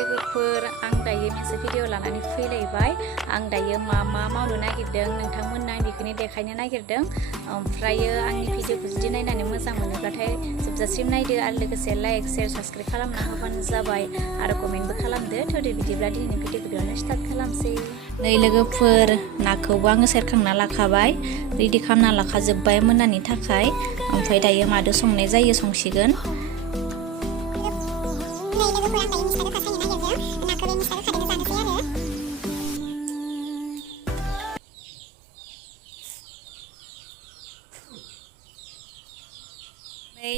लोगोफोर आं दायो मोनसे भिडिअ लानानै फैलायबाय आं दायो मा मावनो नागिरदों नोंथांमोननो आं बेखौनो देखायनो नागिरदों ओमफ्रायो आंनि भिडिअखौ जुदि नायनानै मोजां मोनोब्लाथाय जोबजासिम नायदो आरो लोगोसे लाइक शेयार साबस्क्राइब खालामना होबानो जाबाय आरो कमेन्टबो खालामदो थौदो बिदिब्ला दिनैनि भिडिअखौ बेयावनो स्टार्ट खालामसै नै लोगोफोर नाखौबो आङो सेरखांना लाखाबाय रेडि खालामना लाखाजोब्बाय मोनानि थाखाय ओमफ्राय दायो मादो संनाय जायो संसिगोन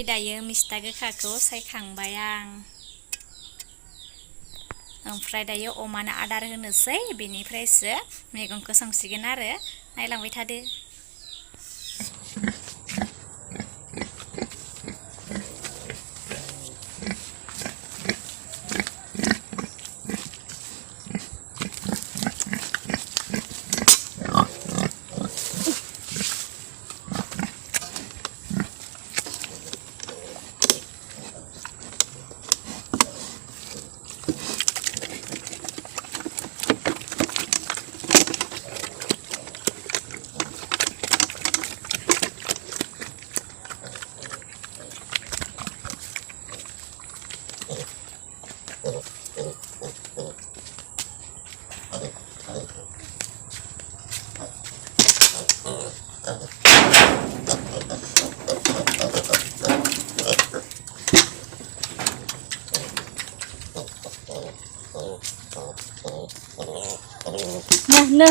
दायो मिस्था गोखाखौ सायखांबाय आं ओमफ्राय दायो अमानो आदार होनोसै बेनिफ्रायसो मैगंखौ संसिगोन आरो नायलांबाय थादो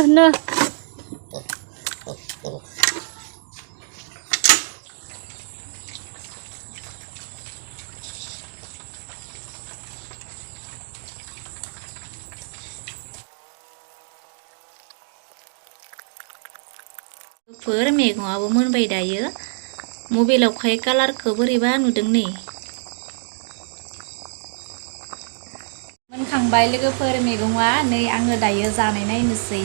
Nah. मैगंआबो मोनबाय दायो मबाइलावखाय कालारखौ बोरैबा नुदों नै मोनखांबाय लोगोफोर मैगंआ नै आङो दायो जानाय नायनोसै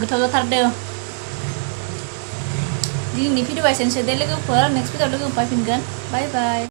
गोथाव जाथारदों दिनैनि भिडिअआ एसेनोसै दे लोगोफोर नेक्स्ट भिडिअआव लोगो मोनफिनगोन बाय बाय